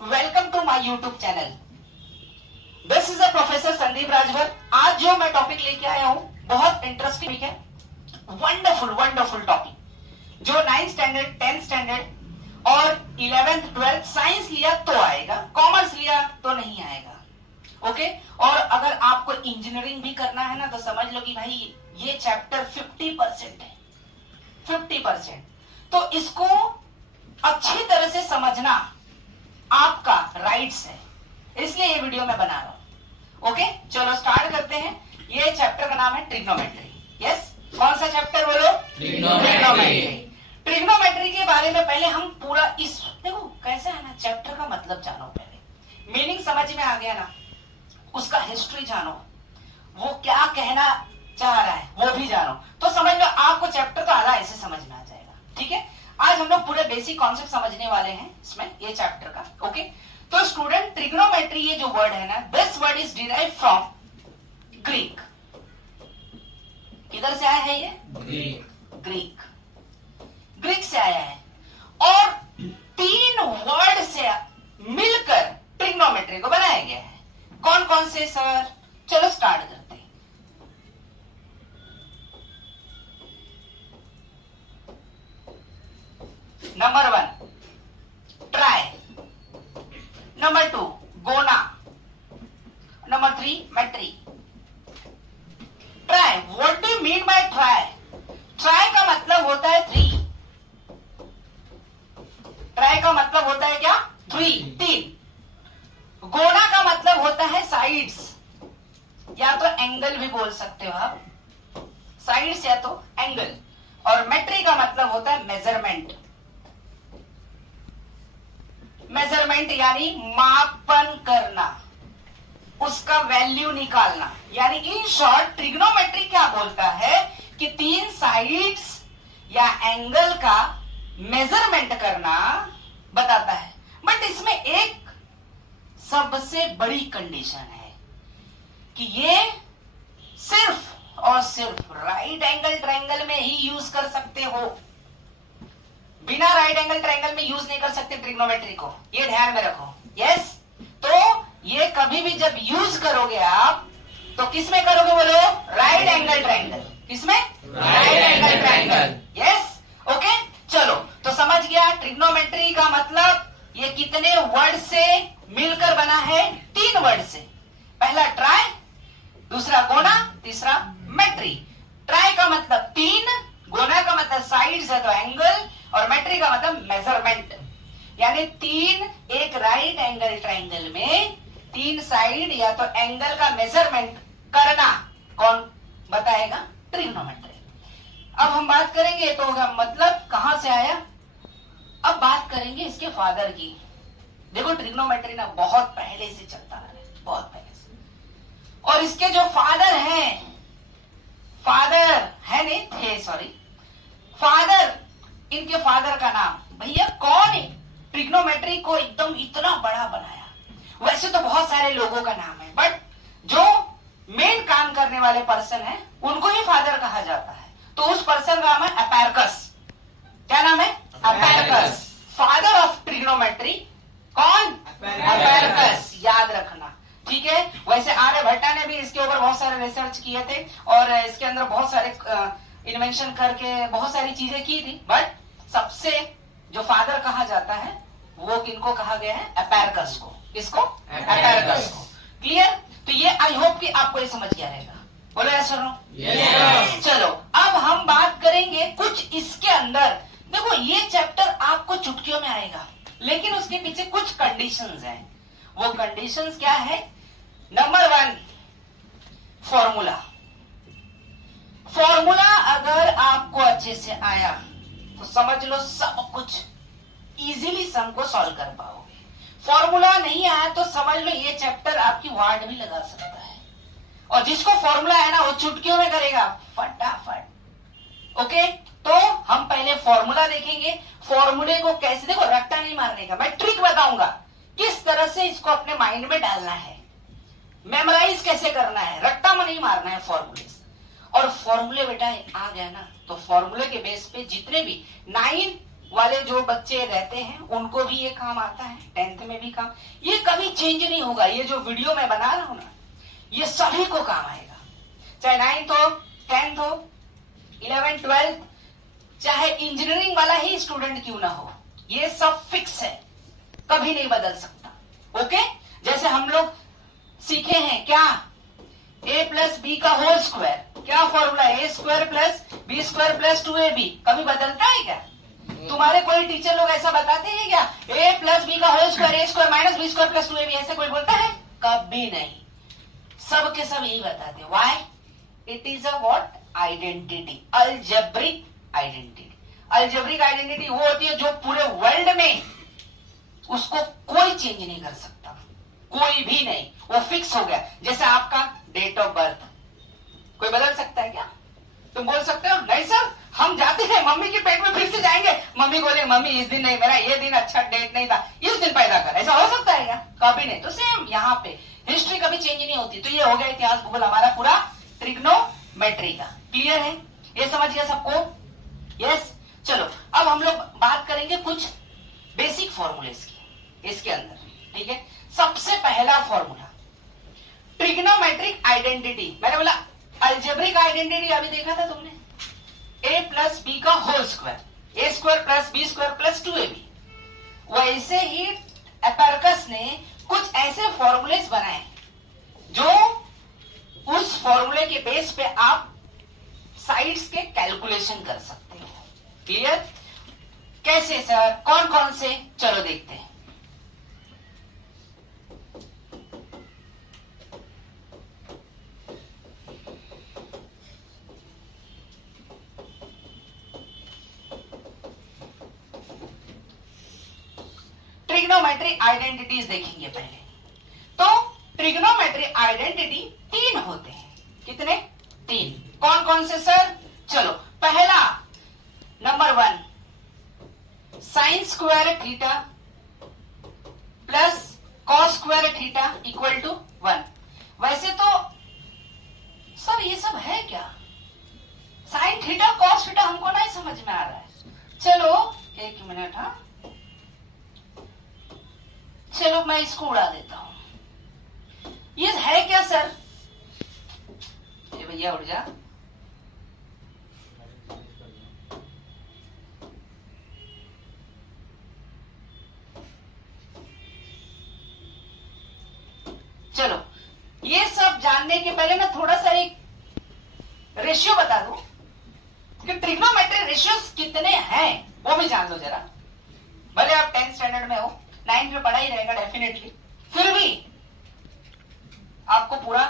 Welcome to my YouTube channel. This is a professor Sandeep Rajbhar. आज जो मैं टॉपिक लेके आया हूं बहुत इंटरेस्टिंग है, वंडरफुल वंडरफुल टॉपिक जो 9th स्टैंडर्ड 10th स्टैंडर्ड और 11th 12th साइंस लिया तो आएगा, कॉमर्स लिया तो नहीं आएगा। ओके, और अगर आपको इंजीनियरिंग भी करना है ना तो समझ लो कि भाई ये चैप्टर 50% है, 50%। तो इसको अच्छी तरह से समझना आपका राइट्स है, इसलिए ये वीडियो मैं बना रहा हूं। ओके, चलो स्टार्ट करते हैं। ये चैप्टर का नाम है ट्रिग्नोमेट्री। यस, कौन सा चैप्टर बोलो? ट्रिग्नोमेट्री। ट्रिग्नोमेट्री के बारे में पहले हम पूरा इस देखो कैसे है ना, चैप्टर का मतलब जानो, पहले मीनिंग समझ में आ गया ना, उसका हिस्ट्री जानो, वो क्या कहना चाह रहा है वो भी जानो, तो समझ लो आपको चैप्टर तो आधा ऐसे समझ में आ जाएगा। ठीक है, आज हम लोग पूरे बेसिक कॉन्सेप्ट समझने वाले हैं इसमें, ये चैप्टर का। ओके, तो स्टूडेंट ट्रिग्नोमेट्री ये जो वर्ड है ना, this word is derive from Greek. किधर से आया है ये? ग्रीक, ग्रीक से आया है और 3 वर्ड से मिलकर ट्रिग्नोमेट्री को बनाया गया है। कौन कौन से सर? चलो स्टार्ट करते हैं। Number 1 tri, number 2 gono, number 3 metry. Tri, what do you mean by tri? Tri का मतलब होता है 3। ट्राई का मतलब होता है क्या? 3। गोना का मतलब होता है साइड्स, या तो एंगल भी बोल सकते हो आप, साइड्स या तो एंगल। और मेट्री का मतलब होता है मेजरमेंट। मेजरमेंट यानी मापन करना, उसका वैल्यू निकालना। यानी इन शॉर्ट ट्रिग्नोमेट्री क्या बोलता है कि 3 साइड्स या एंगल का मेजरमेंट करना बताता है। बट इसमें एक सबसे बड़ी कंडीशन है कि ये सिर्फ और सिर्फ राइट एंगल ट्रायंगल में ही यूज कर सकते हो, बिना राइट एंगल ट्रायंगल में यूज नहीं कर सकते ट्रिग्नोमेट्री को, ये ध्यान में रखो। यस, तो ये कभी भी जब यूज करोगे आप तो किस में करोगे बोलो? Right angle triangle. किसमें? Right angle triangle. Yes, okay, चलो तो समझ गया ट्रिग्नोमेट्री का मतलब। ये कितने वर्ड से मिलकर बना है? 3 वर्ड से। पहला ट्राई, दूसरा गोना, तीसरा मेट्री। ट्राई का मतलब 3, गोना का मतलब साइड्स है तो एंगल, और मेट्री का मतलब मेजरमेंट। यानी 3 एक राइट एंगल ट्रायंगल में 3 साइड या तो एंगल का मेजरमेंट करना कौन बताएगा? ट्रिग्नोमेट्री। अब हम बात करेंगे तो मतलब कहां से आया। अब बात करेंगे इसके फादर की। देखो ट्रिग्नोमेट्री ना बहुत पहले से चलता आ रहा है, बहुत पहले से। और इसके जो फादर हैं, फादर है नहीं थे, सॉरी, फादर, इनके फादर का नाम भैया कौन है ट्रिग्नोमेट्री को एकदम इतना बड़ा बनाया? वैसे तो बहुत सारे लोगों का नाम है, बट जो मेन काम करने वाले पर्सन है उनको ही फादर कहा जाता है। तो उस पर्सन का नाम है एपैरकस। क्या नाम है? एपैरकस, फादर ऑफ ट्रिग्नोमेट्री। कौन? एपैरकस, याद रखना। ठीक है, वैसे आर्यभट्टा ने भी इसके ऊपर बहुत सारे रिसर्च किए थे और इसके अंदर बहुत सारे इन्वेंशन करके बहुत सारी चीजें की थी, बट सबसे जो फादर कहा जाता है वो किनको कहा गया है? एपैरकस को। किसको? एपैरकस को। क्लियर? तो ये आई होप कि आपको ये समझ गया रहेगा। बोलो यस और नो? यस। चलो अब हम बात करेंगे कुछ इसके अंदर। देखो ये चैप्टर आपको चुटकियों में आएगा, लेकिन उसके पीछे कुछ कंडीशंस हैं। वो कंडीशंस क्या है? Number 1 formula. फॉर्मूला अगर आपको अच्छे से आया तो समझ लो सब कुछ इजीली सम को सॉल्व कर पाओगे। फॉर्मूला नहीं आया तो समझ लो ये चैप्टर आपकी वार्ड भी लगा सकता है। और जिसको फॉर्मूला है ना वो चुटकियों में करेगा फटाफट। ओके, तो हम पहले फॉर्मूला देखेंगे। फॉर्मूले को कैसे, देखो रट्टा नहीं मारने का, मैं ट्रिक बताऊंगा किस तरह से इसको अपने माइंड में डालना है, मेमोराइज कैसे करना है, रट्टा में नहीं मारना है फॉर्मूले। और फॉर्मूले बेटा आ गया ना तो फॉर्मूले के बेस पे जितने भी 9 वाले जो बच्चे रहते हैं उनको भी ये काम आता है, 10th में भी काम, ये कभी चेंज नहीं होगा। ये जो वीडियो मैं बना रहा हूं ना, ये सभी को काम आएगा, चाहे 9th हो, 10th हो, 11th 12th, चाहे इंजीनियरिंग वाला ही स्टूडेंट क्यों ना हो, ये सब फिक्स है, कभी नहीं बदल सकता। ओके, जैसे हम लोग सीखे हैं क्या, a प्लस बी का होल स्क्वायर, क्या फॉर्मूला है, A square plus B square plus 2ab, कभी बदलता है क्या? तुम्हारे कोई टीचर लोग ऐसा बताते हैं क्या, a प्लस बी का whole square, A square minus B square plus 2ab, ऐसे कोई बोलता है? कभी नहीं, सब के सब यही बताते हैं। Why? It is a what, identity, algebraic identity. Algebraic identity वो होती है जो पूरे वर्ल्ड में उसको कोई चेंज नहीं कर सकता, कोई भी नहीं, वो फिक्स हो गया। जैसे आपका डेट ऑफ बर्थ, कोई बदल सकता है क्या? तुम बोल सकते हो नहीं सर, हम जाते हैं मम्मी के पेट में फिर से जाएंगे, मम्मी बोले मम्मी इस दिन नहीं, मेरा ये दिन अच्छा डेट नहीं था, इस दिन पैदा कर, ऐसा हो सकता है क्या? कभी नहीं। तो सेम यहाँ पे हिस्ट्री कभी चेंज नहीं होती। तो ये हो गया इतिहास भूगोल हमारा पूरा ट्रिग्नोमेट्री का। क्लियर है? ये समझ गया सबको? यस। चलो अब हम लोग बात करेंगे कुछ बेसिक फॉर्मूलेस की इसके अंदर, ठीक है। सबसे पहला फॉर्मूला ट्रिग्नोमेट्रिक आइडेंटिटी, मैंने बोला अलजेब्रिक आइडेंटिटी अभी देखा था तुमने, a प्लस बी का whole square, A square plus B square plus 2ab। वैसे ही एबाकस ने कुछ ऐसे फॉर्मूलेस बनाए जो उस फॉर्मूले के बेस पे आप साइड्स के कैलकुलेशन कर सकते हो। क्लियर? कैसे सर, कौन कौन से, चलो देखते हैं। ट्रिग्नोमेट्री आइडेंटिटीज देखेंगे पहले। तो ट्रिग्नोमेट्री आइडेंटिटी 3 होते हैं। कितने? 3। कौन कौन से सर? चलो पहला number 1, sine square theta plus cos square theta equal to 1। वैसे तो सर ये सब है क्या, साइन थीटा कॉस थीटा हमको नहीं समझ में आ रहा है। चलो एक मिनट, हाँ चलो मैं इसको उड़ा देता हूं। ये है क्या सर? ये भैया उड़ जा। चलो ये सब जानने के पहले मैं थोड़ा सा एक रेशियो बता दूं कि ट्रिग्नोमेट्री रेशियोज कितने हैं, वो भी जान लो जरा। भले आप 10th स्टैंडर्ड में हो, 9th में पढ़ा ही रहेगा डेफिनेटली, फिर भी आपको पूरा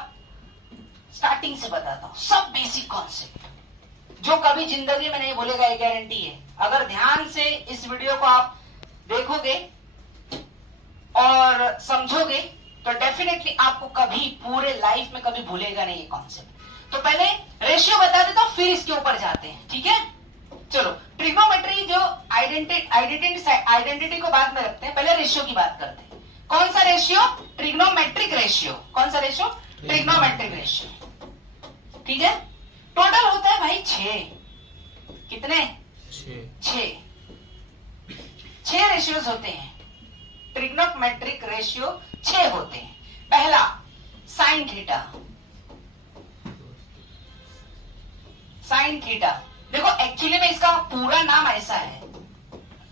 स्टार्टिंग से बताता हूं सब बेसिक कॉन्सेप्ट जो कभी जिंदगी में नहीं भूलेगा, ये गारंटी है। अगर ध्यान से इस वीडियो को आप देखोगे और समझोगे तो डेफिनेटली आपको कभी पूरे लाइफ में कभी भूलेगा नहीं ये कॉन्सेप्ट। तो पहले रेशियो बता देता हूं, फिर इसके ऊपर जाते हैं, ठीक है। चलो ट्रिग्नोमेट्री जो आइडेंटिटी को बाद में रखते हैं, पहले रेशियो की बात करते हैं। कौन सा रेशियो? Trigonometric ratio. कौन सा रेशियो? Trigonometric ratio. ठीक है, टोटल होता है भाई 6। कितने? 6 रेशियोज होते हैं। ट्रिग्नोमेट्रिक रेशियो 6 होते हैं। पहला साइन थीटा। साइन थीटा देखो एक्चुअली में इसका पूरा नाम ऐसा है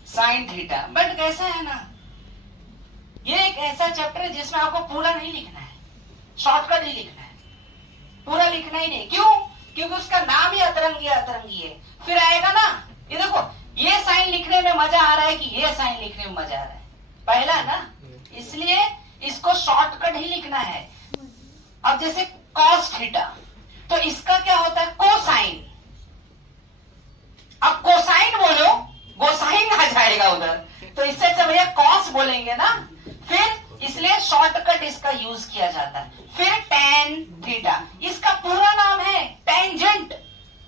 साइन थीटा, बट कैसा है ना, ये एक ऐसा चैप्टर है जिसमें आपको पूरा नहीं लिखना है, शॉर्टकट ही लिखना है, पूरा लिखना ही नहीं। क्यों? क्योंकि उसका नाम ही अतरंगी अतरंगी है। फिर आएगा ना, ये देखो ये साइन लिखने में मजा आ रहा है कि ये साइन लिखने में मजा आ रहा है, पहला ना, इसलिए इसको शॉर्टकट ही लिखना है। अब जैसे कॉस थीटा, तो इसका क्या होता है? कोसाइन। अब कोसाइन बोलो, गोसाइन आ जाएगा उधर, तो इससे अच्छा भैया कॉस बोलेंगे ना, फिर इसलिए शॉर्टकट इसका यूज किया जाता है। फिर टैन थीटा, इसका पूरा नाम है टेंजेंट।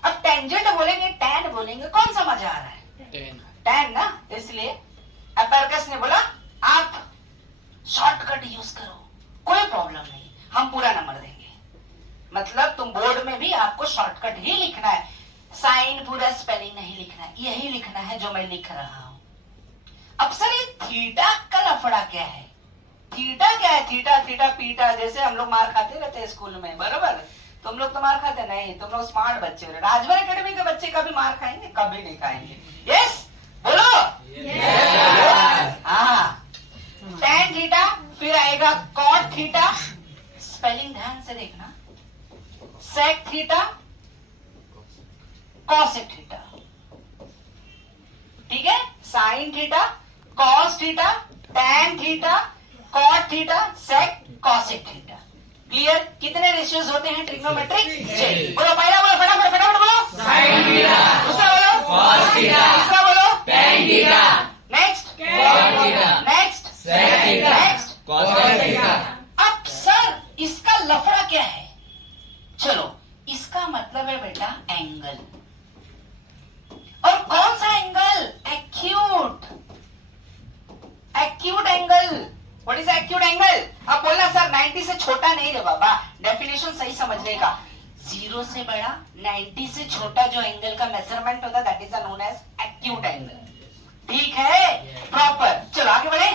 अब टेंजेंट बोलेंगे, टैन बोलेंगे, कौन सा मजा आ रहा है? टैन ना, इसलिए एबाकस ने बोला आप शॉर्टकट यूज करो, कोई प्रॉब्लम नहीं, हम पूरा नंबर देंगे। मतलब तुम बोर्ड में भी आपको शॉर्टकट ही लिखना है, साइन पूरा स्पेलिंग नहीं लिखना है, यही लिखना है जो मैं लिख रहा हूं। अब सर ये थीटा का लफड़ा क्या है? थीटा क्या है? थीटा थीटा पीटा, जैसे हम लोग मार खाते रहते हैं स्कूल में, बराबर? तुम लोग तो मार खाते नहीं, तुम लोग स्मार्ट बच्चे हो। राजभर एकेडमी के बच्चे कभी मार खाएंगे? कभी नहीं खाएंगे। यस बोलो। हाँ, tan थीटा, फिर आएगा cot थीटा, स्पेलिंग ध्यान से देखना, sec थीटा, cosec थीटा, ठीक है? sin theta, cos theta, tan theta, cot theta, sec, cosec theta. Clear? कितने रेशियोज होते हैं ट्रिग्नोमेट्रिक? 6। बोलो, पहला बोलो, फटाफट फटाफट बोलो, sin थीटा, दूसरा बोलो, cos थीटा, तीसरा बोलो, tan theta, next cot theta, next sec theta, next cosec theta. अब सर इसका लफड़ा क्या है? चलो, इसका मतलब है बेटा एंगल। और कौन सा angle? Acute. Acute angle. What is acute angle? अब बोलना सर 90 से छोटा नहीं रे बाबा, डेफिनेशन सही समझने का। 0 से बड़ा, 90 से छोटा जो एंगल का मेजरमेंट होता है that is known as acute angle. ठीक है? प्रॉपर। चलो आगे बढ़े।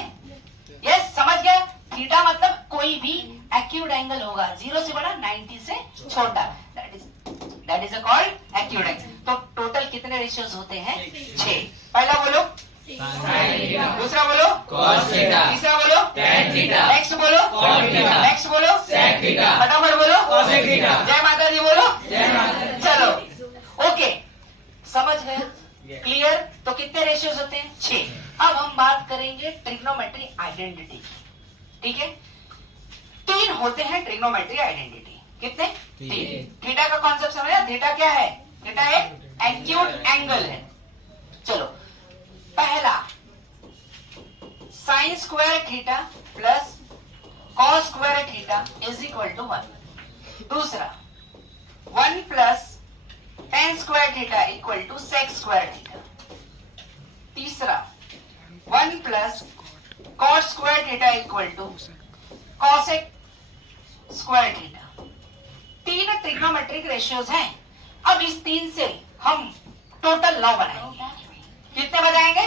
यस, समझ गया? थीटा मतलब कोई भी एक्यूट एंगल होगा, 0 से बड़ा, 90 से छोटा, that is called acute angle. तो टोटल कितने रेशियोज होते हैं? 6। पहला बोलो दूसरा बोलो cos थीटा, तीसरा बोलो tan थीटा, नेक्स्ट बोलो cot थीटा, नेक्स्ट बोलो sec थीटा, फटाफट बोलो cosec थीटा। जय माता दी बोलो, जय माता दी। चलो ओके, समझ गए? क्लियर? तो कितने रेशियोज होते हैं? 6। अब हम बात करेंगे ट्रिग्नोमेट्री आइडेंटिटी। ठीक है? 3 होते हैं ट्रिग्नोमेट्री आइडेंटिटी। कितने? 3। थीटा का कॉन्सेप्ट समझा? थीटा क्या है? थीटा एक एक्यूट एंगल है। चलो, पहला sine square theta plus cos square theta is equal to 1। दूसरा 1 plus tan square theta equal to sec square theta. तीसरा 1 plus cot square theta equal to cosec square theta. 3 trigonometric ratios हैं। अब इस 3 से हम टोटल 9 बनाएंगे। कितने बनाएंगे?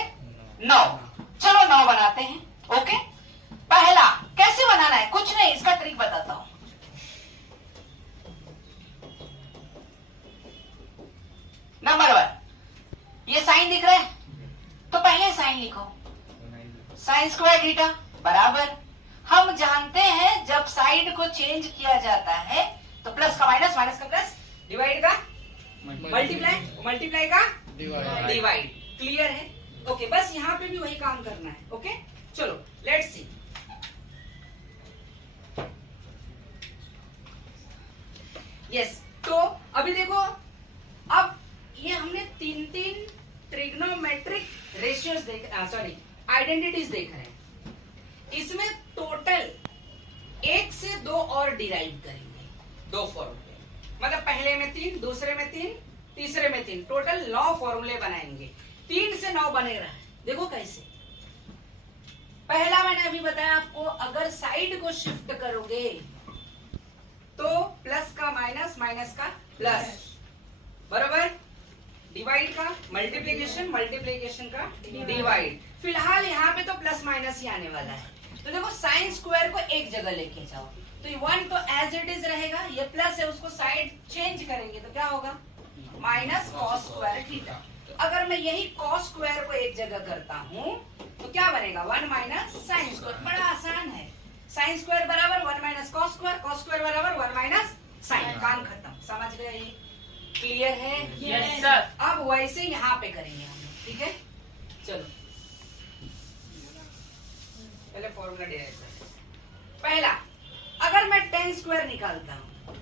9। चलो 9 बनाते हैं। ओके, पहला कैसे बनाना है? कुछ नहीं, इसका ट्रिक बताता हूं। नंबर 1, ये साइन दिख रहा है, तो पहले साइन लिखो, साइन स्क्वायर थीटा बराबर, हम जानते हैं जब साइड को चेंज किया जाता है तो प्लस का माइनस, माइनस का प्लस, डिवाइड का मल्टीप्लाई, मल्टीप्लाई का डिवाइड। क्लियर है? ओके, बस यहां पे भी वही काम करना है। ओके, चलो लेट्स सी। यस, तो अभी देखो, अब ये हमने 3 ट्रिग्नोमेट्रिक रेशियोज सॉरी आइडेंटिटीज देख रहे हैं। इसमें टोटल 1 से 2 और डिराइव करेंगे, 2 फॉर्मूले। मतलब पहले में 3, दूसरे में 3, तीसरे में 3, टोटल 9 फॉर्मूले बनाएंगे। 3 से 9 बनेगा। देखो कैसे। पहला मैंने अभी बताया आपको, अगर साइड को शिफ्ट करोगे तो प्लस का माइनस, माइनस का प्लस, बराबर, डिवाइड का मल्टीप्लिकेशन, मल्टीप्लिकेशन का डिवाइड। फिलहाल यहाँ पे तो प्लस माइनस ही आने वाला है। तो देखो साइन स्क्वायर को एक जगह लेके जाओ, तो ये 1 तो एज इट इज रहेगा, ये प्लस है, उसको साइड चेंज करेंगे तो क्या होगा? Minus cos square theta. अगर मैं यही कॉस स्क्वायर को एक जगह करता हूं तो क्या बनेगा? 1 माइनस साइन स्क्वायर। बड़ा आसान है, साइन स्क्वायर बराबर 1 minus cos square, cos square बराबर 1 माइनस साइन। काम खत्म। समझ गए? ये क्लियर है? Yes sir. अब वैसे यहाँ पे करेंगे हम, ठीक है? चलो पहले फॉर्मूला डिराइव करें। पहला, अगर मैं tan स्क्वायर निकालता हूँ,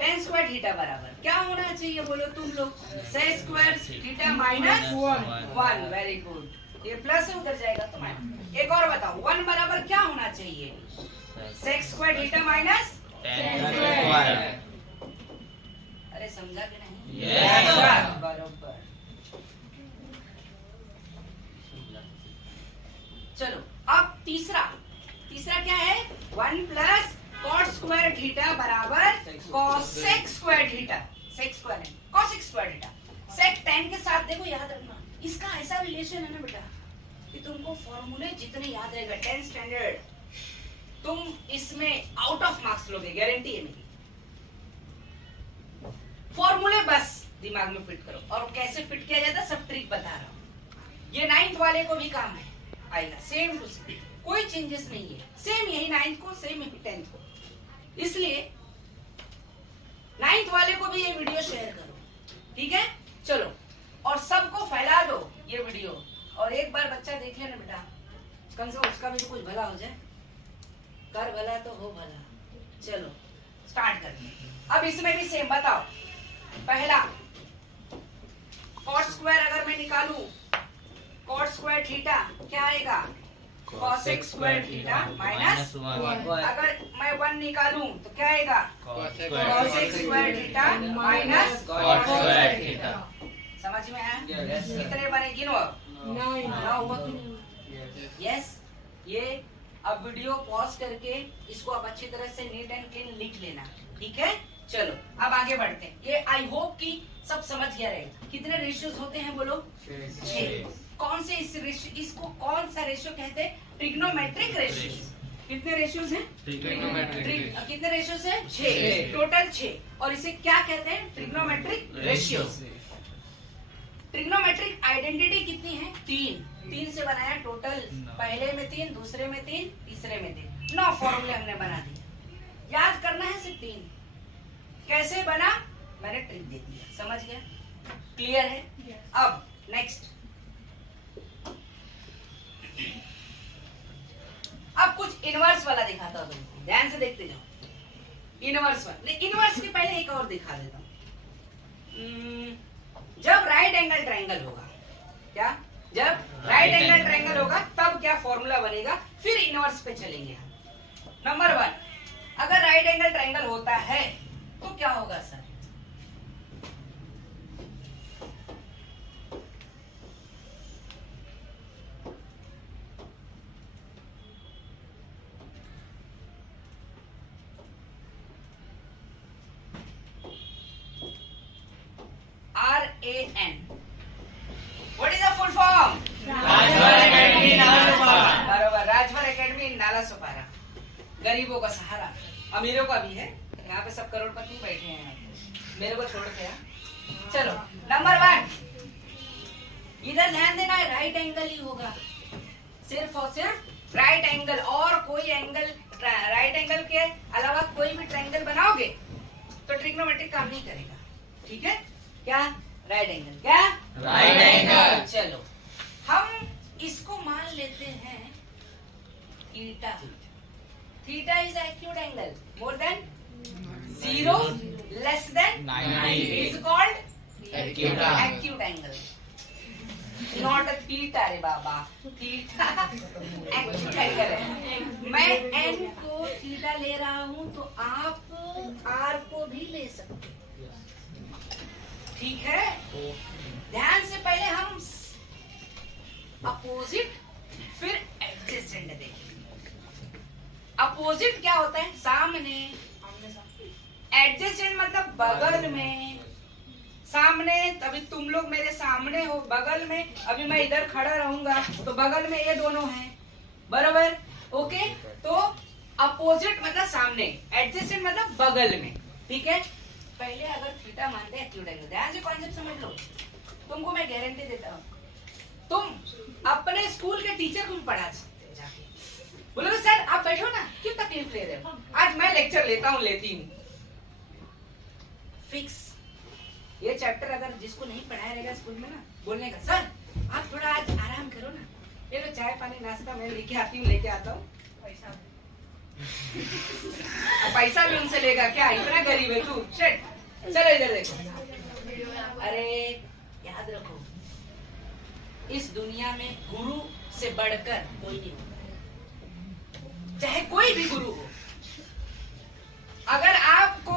tan स्क्वायर थीटा बराबर क्या होना चाहिए बोलो तुम लोग? sec square theta minus 1। Very good, ये प्लस है, उधर जाएगा तो माइनस। एक और बताओ, 1 बराबर क्या होना चाहिए? sec square theta minus tan square. अरे समझा कि नहीं? यस सर, बराबर। चलो अब तीसरा क्या है? 1 प्लस cot स्क्वायर थीटा बराबर cosec square theta. sec square है, cosec square theta. sec tan के साथ देखो, याद रखना इसका ऐसा रिलेशन है ना बेटा, कि तुमको फॉर्मूले जितने याद रहेगा 10 स्टैंडर्ड, तुम इसमें आउट ऑफ मार्क्स लोगे, गारंटी है मेरी। फॉर्मूले बस दिमाग में फिट करो, और कैसे फिट किया जाता है सब ट्रिक बता रहा हूं। ये 9th वाले को भी काम है, आएगा सेम टू सेम, कोई चेंजेस नहीं है, सेम यही 9th को सेम यही 10th को। इसलिए 9th वाले को भी ये वीडियो शेयर करो, ठीक है? चलो, और सबको फैला दो ये वीडियो, और एक बार बच्चा देख लेना बेटा, कम से कम उसका भी तो कुछ भला हो जाए। कर भला तो हो भला। चलो स्टार्ट करते। अब इसमें भी सेम बताओ। पहला कॉस स्क्वायर अगर मैं निकालूं, कॉस स्क्वायर थीटा क्या आएगा? Cosec square theta minus 1। अगर मैं 1 निकालूं तो क्या आएगा? Cosec square theta minus cot square theta. समझ में आया? कितने बने गिनो? 9। यस, ये अब वीडियो पॉज करके इसको आप अच्छी तरह से नीट एंड क्लीन लिख लेना, ठीक है? चलो अब आगे बढ़ते हैं। ये आई होप कि सब समझ गया रहेगा। कितने रेशियोज होते हैं बोलो? 6। कौन से इस रेशियो, इसको कौन सा रेशियो कहते हैं? Trigonometric ratio. कितने रेशियोज हैं? ट्रिग्नोमेट्रिक। कितने रेशियोज हैं? 6, टोटल 6। और इसे क्या कहते हैं? Trigonometric ratio. ट्रिग्नोमेट्रिक आइडेंटिटी कितनी है? 3 से बनाया टोटल। पहले में 3, दूसरे में 3, तीसरे में 3, 9 फॉर्मूले हमने बना दिए। याद करना है सिर्फ 3। कैसे बना मैंने ट्रिक दे दिया, समझ गया? क्लियर है? अब नेक्स्ट, अब कुछ इनवर्स वाला दिखाता हूं तुमको, ध्यान से देखते जाओ। इनवर्स वाला, इनवर्स के पहले एक और दिखा देता हूं। जब राइट एंगल ट्रायंगल होगा, क्या? जब राइट एंगल ट्रायंगल होगा तब क्या फॉर्मूला बनेगा, फिर इनवर्स पे चलेंगे हम। नंबर 1, अगर राइट एंगल ट्रायंगल होता है तो क्या होगा sir? RAN, what is the full form? Rajbhar academy नाला सुपारा। बराबर, राजभर एकेडमी नाला सुपारा। गरीबों का सहारा, अमीरों का भी है। यहाँ पे सब करोड़पति बैठे हैं, मेरे को छोड़ के। चलो नंबर 1, इधर ध्यान देना है, राइट एंगल ही होगा, सिर्फ और सिर्फ राइट एंगल। और कोई एंगल, राइट एंगल के अलावा कोई भी ट्रायंगल बनाओगे तो ट्रिग्नोमेट्रिक काम नहीं करेगा, ठीक है? क्या? Right angle. क्या? Right angle. चलो हम इसको मान लेते हैं theta. Theta is acute angle more than 0 less than 90 is called acute angle, not a theta. रे बाबा, थीटा एक्यूट एंगल है। मैं एन को थीटा ले रहा हूं तो आप आर को भी ले सकते, ठीक है? ध्यान से पहले हम अपोजिट फिर एडजेसेंट देखेंगे। अपोजिट क्या होता है? सामने। एडजेसेंट मतलब बगल में। सामने, तभी तुम लोग मेरे सामने हो, बगल में। अभी मैं इधर खड़ा रहूंगा तो बगल में ये दोनों हैं, बराबर? ओके, तो अपोजिट मतलब सामने, एडजेसेंट मतलब बगल में, ठीक है? पहले अगर थीटा मानते हैं एक्यूट एंगल, ध्यान से कॉन्सेप्ट समझ लो। तुमको मैं गारंटी देता हूँ, तुम अपने स्कूल के टीचर को भी पढ़ा सकते हो जाके। बोलोगे सर आप बैठो ना, क्यों तकलीफ ले रहे हो? आज मैं लेक्चर लेता हूँ, लेती हूँ फिक्स। ये चैप्टर अगर जिसको नहीं पढ़ाया रहेगा स्कूल में ना, बोलने का सर आप थोड़ा आज आराम करो ना, ये लो चाय पानी नाश्ता मैं लेके आती हूँ, लेके आता हूँ। पैसा भी उनसे लेगा क्या? इतना गरीब है तू? शेट, चलो इधर देखो। अरे याद रखो, इस दुनिया में गुरु से बढ़कर कोई नहीं होता, चाहे कोई भी गुरु हो। अगर आपको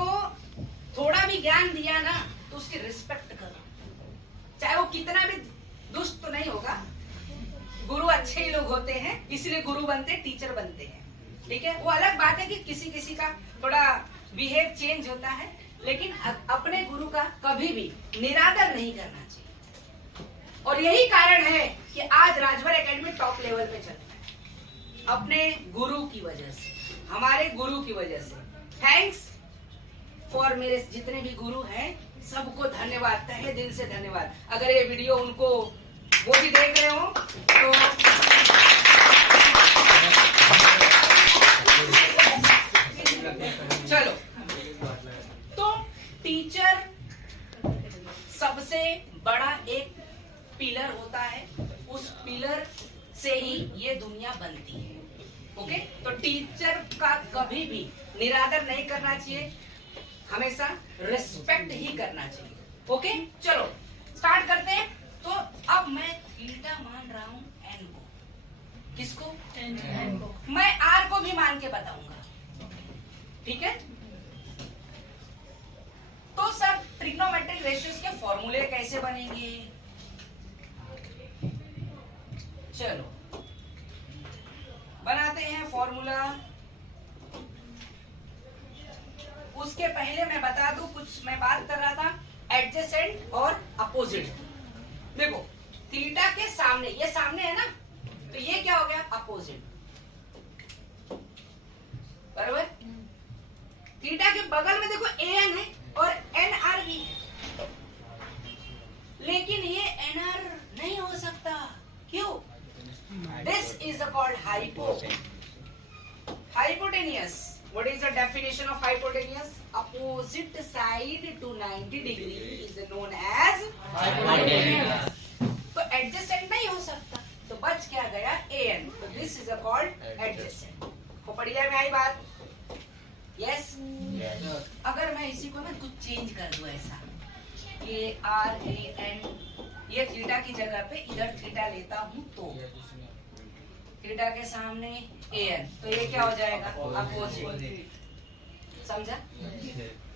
थोड़ा भी ज्ञान दिया ना तो उसकी रिस्पेक्ट करो, चाहे वो कितना भी दुष्ट तो नहीं होगा। गुरु अच्छे ही लोग होते हैं, इसलिए गुरु बनते, टीचर बनते हैं, ठीक है? वो अलग बात है कि किसी किसी का थोड़ा बिहेव चेंज होता है, लेकिन अपने गुरु का कभी भी निरादर नहीं करना चाहिए। और यही कारण है कि आज राजभर एकेडमी टॉप लेवल पे चल रहा है, अपने गुरु की वजह से, हमारे गुरु की वजह से। थैंक्स फॉर मेरे जितने भी गुरु हैं, सबको धन्यवाद, तहे दिल से धन्यवाद। अगर ये वीडियो उनको वो भी देख रहे हो तो चलो। तो टीचर सबसे बड़ा एक पिलर होता है, उस पिलर से ही ये दुनिया बनती है। ओके, तो टीचर का कभी भी निरादर नहीं करना चाहिए, हमेशा रिस्पेक्ट ही करना चाहिए। ओके, चलो स्टार्ट करते हैं। तो अब मैं थीटा मान रहा हूं एन को, किसको? एन को। मैं आर को भी मान के बताऊंगा, ठीक है? तो सर ट्रिग्नोमेट्रिक रेशियोज के फॉर्मूले कैसे बनेंगे? चलो बनाते हैं फॉर्मूला। उसके पहले मैं बता दूं, कुछ मैं बात कर रहा था एडजेसेंट और अपोजिट। देखो थीटा के सामने, ये सामने है ना, तो ये क्या हो गया? अपोजिट, बराबर। थीटा के बगल में देखो एन है और एन आर भी है, लेकिन ये एन आर नहीं हो सकता। क्यों? This is called hypotenuse. What is the definition of hypotenuse? Opposite side to 90 degree is known as hypotenuse. तो adjacent नहीं हो सकता, तो बच क्या गया? an. तो this is called adjacent. को पढ़ लिया में आई बात? Yes? अगर मैं इसी को ना कुछ चेंज कर दूं ऐसा, ये RAN, ये थीटा की जगह पे इधर थीटा लेता हूं, तो थीटा के सामने an, तो ये क्या हो जाएगा? अपोजिट। समझा?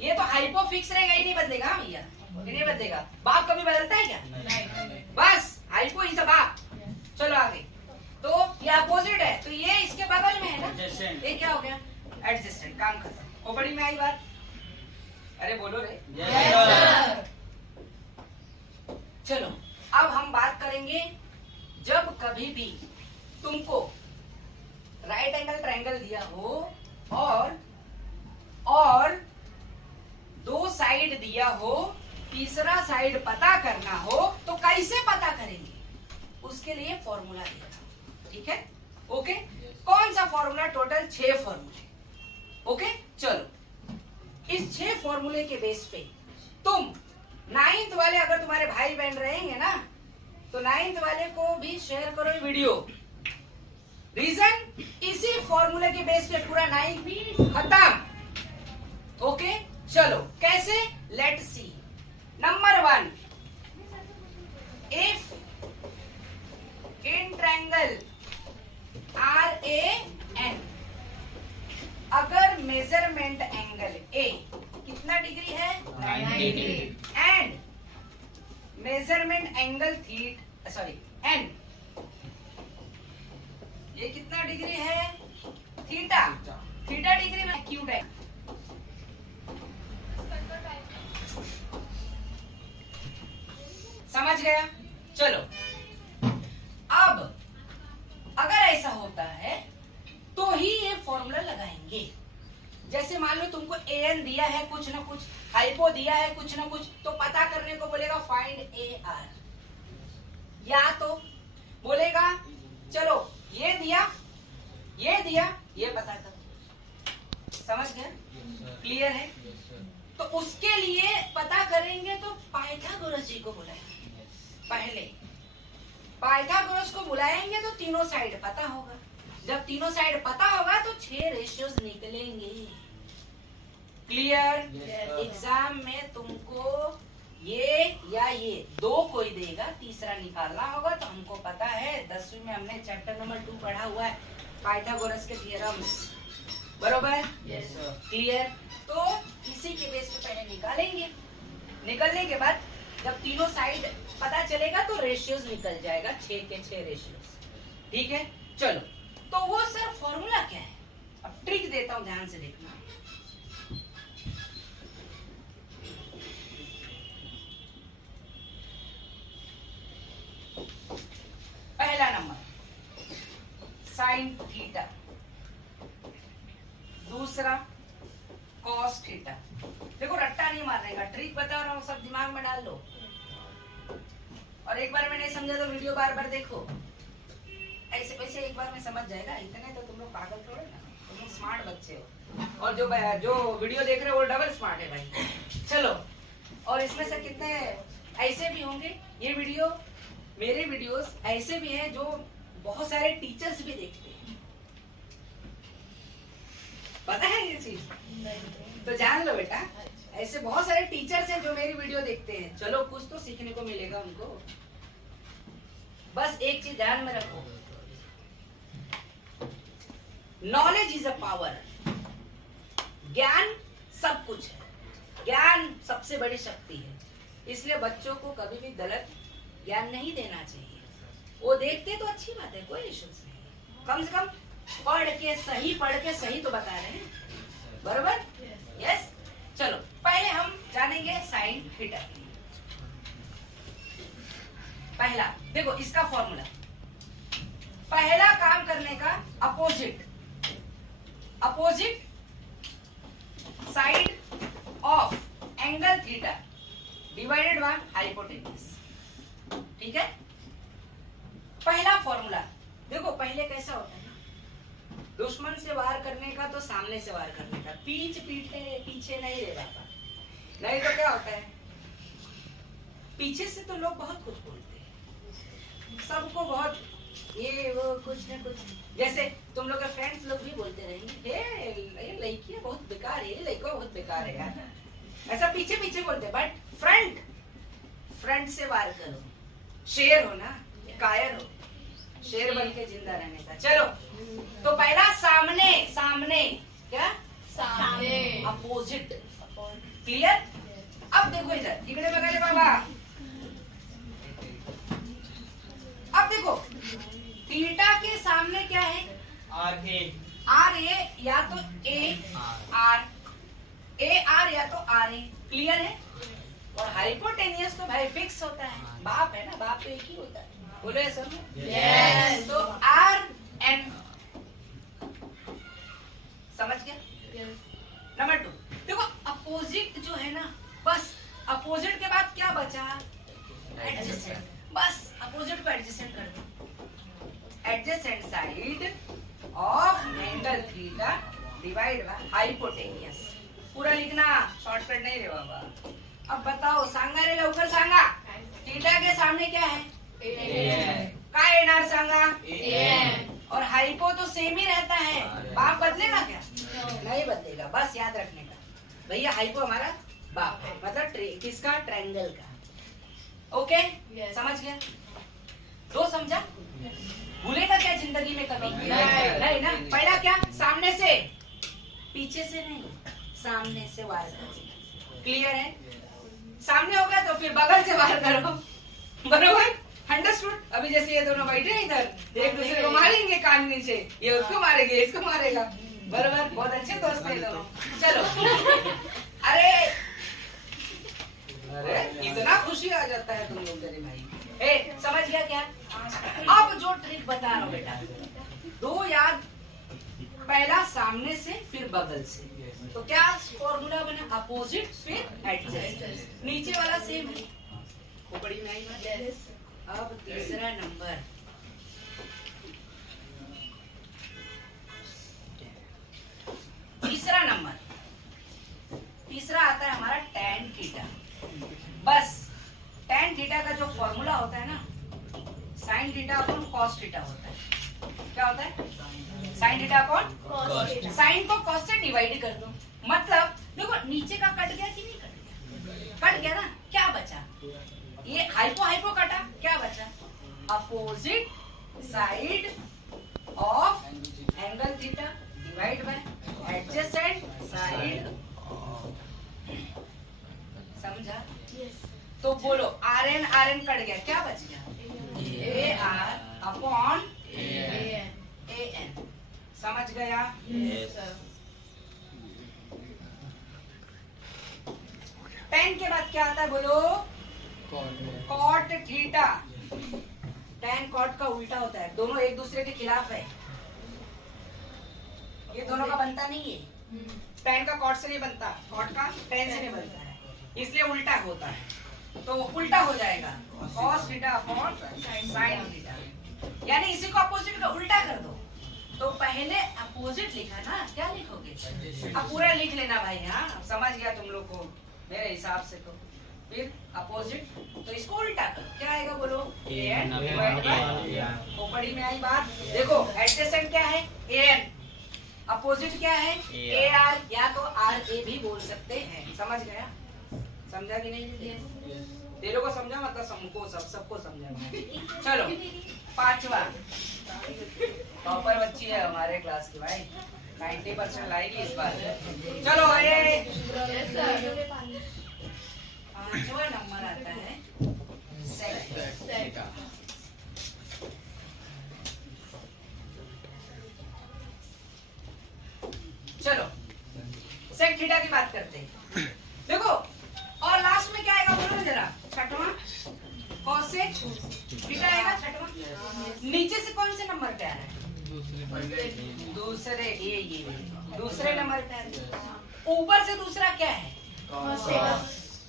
ये तो हाइपो फिक्स रहेगा, ही नहीं बदलेगा भैया, ये नहीं बदलेगा। बाप कभी बदलता है क्या? नहीं। बस हाइपो ही सब बाप। चलो आगे। तो ये अपोजिट है, तो ये इसके बगल में है ना, ये क्या हो गया? एडजेसेंट। काम खत्म। वो बड़ी में आई बात? अरे बोलो रे। चलो अब हम बात करेंगे, जब कभी भी तुमको राइट एंगल ट्रायंगल दिया हो और दो साइड दिया हो, तीसरा साइड पता करना हो, तो कैसे पता करेंगे? उसके लिए फॉर्मूला दिया, ठीक है? ओके, कौन सा फॉर्मूला? टोटल 6 फॉर्मूले। ओके, चलो इस 6 फॉर्मूले के बेस पे तुम 9th वाले, अगर तुम्हारे भाई बहन रहेंगे ना, तो 9th वाले को भी शेयर करो ये वीडियो। रीजन, इसी फॉर्मूले के बेस पे पूरा 9th भी खत्म। ओके, चलो कैसे? Let see. Number 1, if in triangle RAN, अगर मेजरमेंट एंगल A कितना डिग्री है? 90 degree. And measurement angle N, ये कितना डिग्री है? थीटा डिग्री में क्यूब है। समझ गया? चलो अब अगर ऐसा होता है तो ही ये फॉर्मूला लगाएंगे। जैसे मान लो तुमको an दिया है कुछ ना कुछ, हाइपो दिया है कुछ ना कुछ, तो पता करने को बोलेगा फाइंड AR, या तो बोलेगा चलो ये दिया, ये पता करो। समझ गए? क्लियर है? तो उसके लिए पता करेंगे तो पाइथागोरस जी को बुलाएंगे। पहले पाइथागोरस को बुलाएंगे तो तीनों साइड पता होगा। जब तीनों साइड पता होगा तो 6 रेशियोज निकलेंगे। क्लियर? एग्जाम में तुमको ये या ये 2 कोई देगा, तीसरा निकालना होगा। तो हमको पता है 10वीं में हमने चैप्टर नंबर 2 पढ़ा हुआ है, पाइथागोरस के थ्योरम्स, बरोबर? क्लियर? तो इसी के बेस पे पहले निकालेंगे। निकलने के बाद जब तीनों साइड पता चलेगा तो रेशियोज निकल जाएगा, 6 के 6 रेशियोज। ठीक है? चलो, तो वो सर फॉर्मूला क्या है? अब ट्रिक देता हूं, ध्यान से देखना। दूसरा cos थीटा। देखो रट्टा नहीं मारने का, ट्रिक बता रहा हूँ, सब दिमाग में डाल लो। और एक बार में नहीं समझा तो वीडियो बार बार देखो। ऐसे वैसे एक बार में समझ जाएगा, इतने तो तुम लोग पागल थोड़े ना, तुम लोग स्मार्ट बच्चे हो। और जो वीडियो देख रहे हो वो डबल स्मार्ट है भाई। चलो, और इसमें से कितने ऐसे भी होंगे, ये वीडियो, मेरे वीडियोस ऐसे भी हैं जो बहुत सारे टीचर्स भी देखते हैं, पता है ये चीज? तो जान लो बेटा, ऐसे बहुत सारे टीचर्स हैं जो मेरी वीडियो देखते हैं। चलो, कुछ तो सीखने को मिलेगा उनको। बस एक चीज ध्यान में रखो, नॉलेज इज अ पावर। ज्ञान सब कुछ है, ज्ञान सबसे बड़ी शक्ति है। इसलिए बच्चों को कभी भी गलत ज्ञान नहीं देना चाहिए। वो देखते तो अच्छी बात है, कोई इश्यूज नहीं, कम से कम पढ़ के सही तो बता रहे हैं, बरोबर? यस। चलो, पहले हम जानेंगे साइन थीटा। पहला देखो इसका फॉर्मूला, पहला काम करने का opposite side of angle theta divided by hypotenuse. ठीक है, पहला फॉर्मूला देखो। पहले कैसा होता है ना, दुश्मन से वार करने का तो सामने से वार करने का, पीछे नहीं रे बाबा। नहीं तो क्या होता है, पीछे से तो लोग बहुत कुछ बोलते हैं, सबको बहुत ये वो कुछ न कुछ। जैसे तुम लोग के फ्रेंड्स लोग भी बोलते रहेंगे, ये लड़की बहुत बेकार है, ये लड़का बहुत बेकार है यार, ऐसा पीछे बोलते। बट फ्रंट से वार करो, शेर हो ना, कायर हो, शेर बन के जिंदा रहने का। चलो, तो पहला सामने क्या, सामने अपोजिट, क्लियर? अब देखो इधर, इकड़े बगले बाबा। अब देखो थीटा के सामने क्या है, आर ए, या तो ए आर या तो आर ए, क्लियर है? और हाइपोटेनियस तो भाई फिक्स होता है, बाप है ना, बाप तो एक ही होता है, बोलो ऐसा? यस। तो आर एन, समझ गया? नंबर 2 देखो, अपोजिट जो है ना, बस अपोजिट के बाद क्या बचा, एडजेसेंट। बस अपोजिट को एडजेसेंट कर दो, adjacent side of angle theta divide by hypotenuse. पूरा लिखना, शॉर्टकट नहीं रे बाबा। अब बताओ, सांगा रे लवकर सांगा, थीटा के सामने क्या है, काय येणार सांगा, और हाइपो तो सेम ही रहता है, बाप बदलेगा क्या? नहीं बदलेगा, बस याद रखने का भैया, हाइपो हमारा बाप है, मतलब किसका, ट्रायंगल का। ओके, समझ गया? दो समझा? भूलेगा क्या जिंदगी में कभी? नहीं ना। पहला क्या, सामने से, पीछे से नहीं, सामने से वार करो, क्लियर है? सामने होगा तो फिर बगल से वार करो, बरोबर? अंडरस्टूड? अभी जैसे ये दोनों बैठे हैं इधर, एक दूसरे को मारेंगे कान नीचे, ये उसको मारेंगे, इसको मारेगा, बरोबर? बहुत अच्छे दोस्त हैं दोनों। चलो, अरे इतना खुशी आ जाता है तुम लोग मेरे भाई। समझ गया क्या? अब जो ट्रिक बता रहा हूँ बेटा, दो याद, पहला सामने से फिर बगल से, तो क्या फॉर्मूला बना, अपोजिट फिर एडजेसेंट। नीचे वाला सेम है, खोपड़ी में आई बात। अब तीसरा नंबर, तीसरा आता है हमारा tan थीटा। बस tan थीटा का जो फॉर्मूला होता है ना, sin theta upon cos theta होता है। क्या होता है, sin theta upon cos theta. sin को cos से डिवाइड कर दो, मतलब देखो नीचे का कट गया कि नहीं कट गया, कट गया ना, क्या बचा, ये हाइपो कटा, क्या बचा, opposite side of angle theta divide by adjacent side. समझा? तो बोलो, आर एन कट गया, क्या बच गया, A R upon A N. समझ गया? tan के बाद क्या आता है बोलो, कॉट थीटा। tan कॉट का उल्टा होता है, दोनों एक दूसरे के खिलाफ है, ये दोनों का बनता नहीं है, tan का cot से नहीं बनता, cot का tan से नहीं बनता है, इसलिए उल्टा होता है। तो उल्टा हो जाएगा cos theta upon sin theta, यानी इसी को अपोजिट का उल्टा कर दो। तो पहले अपोजिट लिखा ना, क्या लिखोगे? अब पूरा लिख लेना भाई। हाँ समझ गया तुम लोग को मेरे हिसाब से। तो फिर अपोजिट, तो इसको उल्टा करो, क्या आएगा बोलो? an डिवाइड बाय, ऊपरी में आई बात। देखो एडजेसेंट क्या है? an, अपोजिट क्या है? ar, या तो ra भी बोल सकते हैं। समझ गया? समझा कि नहीं? तेरे को समझा मतलब सबको समझा। चलो पांचवा, टॉपर बच्ची है हमारे क्लास की भाई, 90% लाएगी इस बार। चलो पांचवा नंबर आता है सेक। चलो सेक थीटा की बात करते हैं। देखो और लास्ट में क्या आएगा बोलो जरा? छठवां कोसेक थीटा आएगा छठवां। नीचे से कौन से नंबर पे आ रहा है? दूसरे, ये दूसरे नंबर पे आ रहा है। ऊपर से दूसरा क्या है?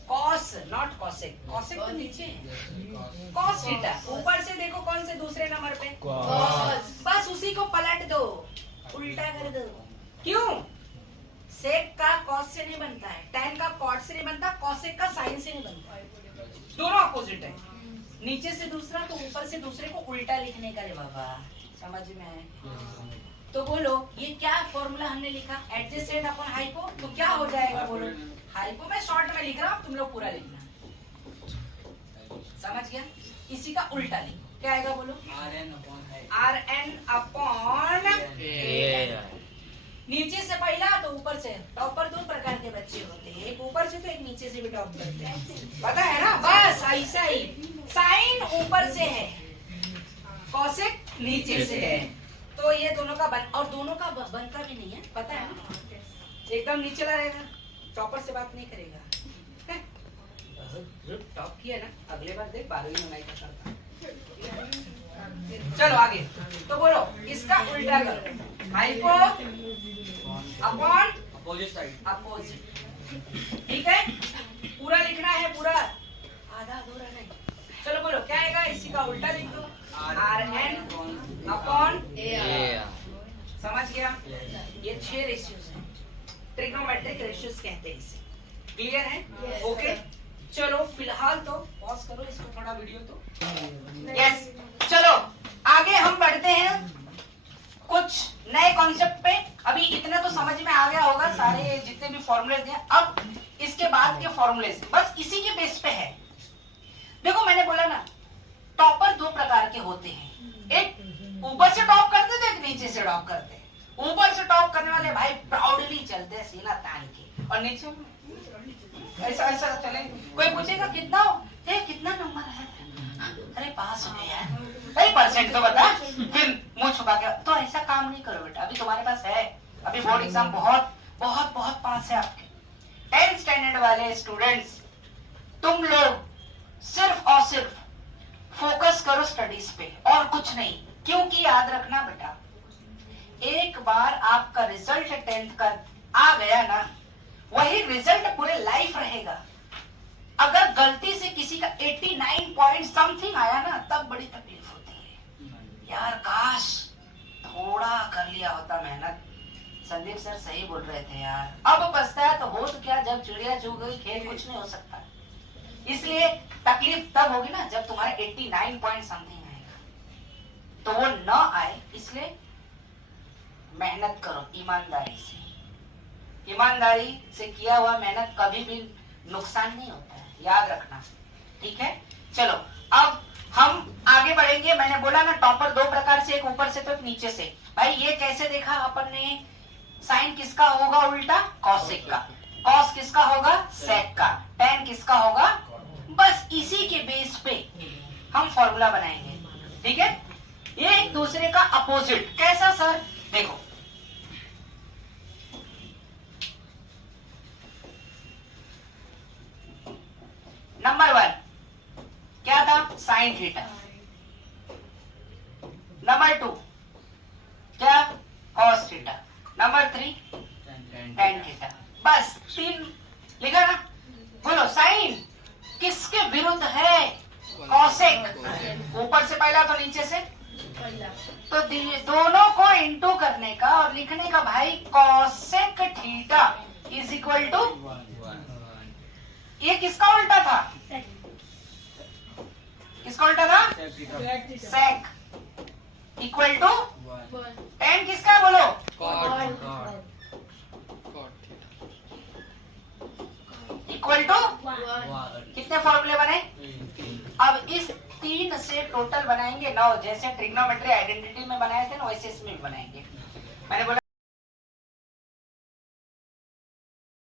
Cos, not cosec. कॉसेक तो नीचे है, कॉस थीटा। ऊपर से देखो कौन से दूसरे नंबर पे? कॉस। बस उसी को पलट दो, उल्टा कर दो। क्यों? सेक का कॉस से नहीं बनता है, tan का कॉट से नहीं बनता, कॉसेक का साइन से नहीं बनता है, दोनों अपोजिट है। नीचे से दूसरा तो ऊपर से दूसरे को उल्टा लिखने का रे बाबा, समझ में आए? तो बोलो ये क्या फॉर्मूला हमने लिखा? एडजेसेंट अपॉन हाइपो, तो क्या हो जाएगा बोलो? हाइपो में शॉर्ट में लिख रहा हूं, तुम लोग पूरा लिखना। समझ गया? इसी का उल्टा लिखो, क्या आएगा बोलो? Rn अपॉन नीचे से पहला तो ऊपर से। टॉपर दो प्रकार के बच्चे होते हैं, एक ऊपर से तो एक नीचे से भी टॉप करते हैं, पता है ना? बस ऐसा ही। साइन ऊपर से है, कॉसेक नीचे से है, तो ये दोनों का बन, और दोनों का बनता भी नहीं है, पता है ना? एकदम नीचे रहेगा, टॉपर से बात नहीं करेगा। टॉप किया ना, अगले बार देख 12वीं में का करता। चलो आगे, तो बोलो इसका उल्टा करो, hypo upon opposite side, opposite. ठीक है, पूरा लिखना है, पूरा, आधा अधूरा नहीं। चलो बोलो क्या आएगा? इसी का उल्टा लिख दो, Rn अपॉन AR। समझ गया? ये 6 रेशियोज हैं, ट्रिग्नोमेट्रिक रेशियोज कहते हैं इसे। क्लियर है? ओके चलो फिलहाल तो पॉज करो इसको थोड़ा, वीडियो तो। यस चलो आगे हम बढ़ते हैं कुछ नए कॉन्सेप्ट पे। अभी इतना तो समझ में आ गया होगा, सारे जितने भी फॉर्मूले दिए। अब इसके बाद के फॉर्मूले बस इसी के बेस पे है। देखो मैंने बोला ना, टॉपर 2 प्रकार के होते हैं, एक ऊपर से टॉप करते थे, एक नीचे से टॉप करते हैं। ऊपर से टॉप करने वाले भाई प्राउडली चलते हैं सीना तान के, और नीचे ऐसा ऐसा चले। कोई पूछेगा कितना हो? कितना नंबर है? अरे पास हो गया यार, परसेंट तो बता, फिर मुंह छुपा के। तो ऐसा काम नहीं करो बेटा, अभी तुम्हारे पास है, अभी बोर्ड एग्जाम बहुत बहुत बहुत पास है आपके। 10th स्टैंडर्ड वाले स्टूडेंट्स, तुम लोग सिर्फ और सिर्फ फोकस करो स्टडीज पे और कुछ नहीं। क्योंकि याद रखना बेटा, एक बार आपका रिजल्ट 10th का आ गया ना, वही रिजल्ट पूरे लाइफ रहेगा। अगर गलती से किसी का 89 पॉइंट समथिंग आया ना, तब बड़ी तकलीफ होती है यार, काश थोड़ा कर लिया होता मेहनत। संदीप सर सही बोल रहे थे यार, अब पछताया तो हो तो क्या, जब चिड़िया चुग गई खेल कुछ नहीं हो सकता। इसलिए तकलीफ तब होगी ना जब तुम्हारा 89 पॉइंट समथिंग आएगा, तो वो न आए, इसलिए मेहनत करो ईमानदारी से। ईमानदारी से किया हुआ मेहनत कभी भी नुकसान नहीं होता है, याद रखना। ठीक है, चलो अब हम आगे बढ़ेंगे। मैंने बोला ना टॉपर 2 प्रकार से, एक ऊपर से तो एक नीचे से। भाई ये कैसे देखा अपन ने? साइन किसका होगा उल्टा? कॉसेक का। कॉस किसका होगा? सेक का। tan किसका होगा? बस इसी के बेस पे हम फॉर्मूला बनाएंगे। ठीक है, ये एक दूसरे का अपोजिट। कैसा सर? देखो नंबर 1 क्या था? Sine theta. नंबर 2 क्या? Cos theta. Number 3 tan theta. बस 3 लिखा ना। बोलो साइन किसके विरुद्ध है? कॉसेक। ऊपर से पहला तो नीचे से, तो दोनों को इंटू करने का और लिखने का भाई cosec theta is equal to, ये किसका उल्टा था? किसका उल्टा था? सेक इक्वल टू tan किसका है बोलो? इक्वल टू कितने फॉर्मूले बने? अब इस 3 से टोटल बनाएंगे 9, जैसे ट्रिग्नोमेट्री आइडेंटिटी में बनाए थे ना वैसे इसमें भी बनाएंगे। मैंने बोला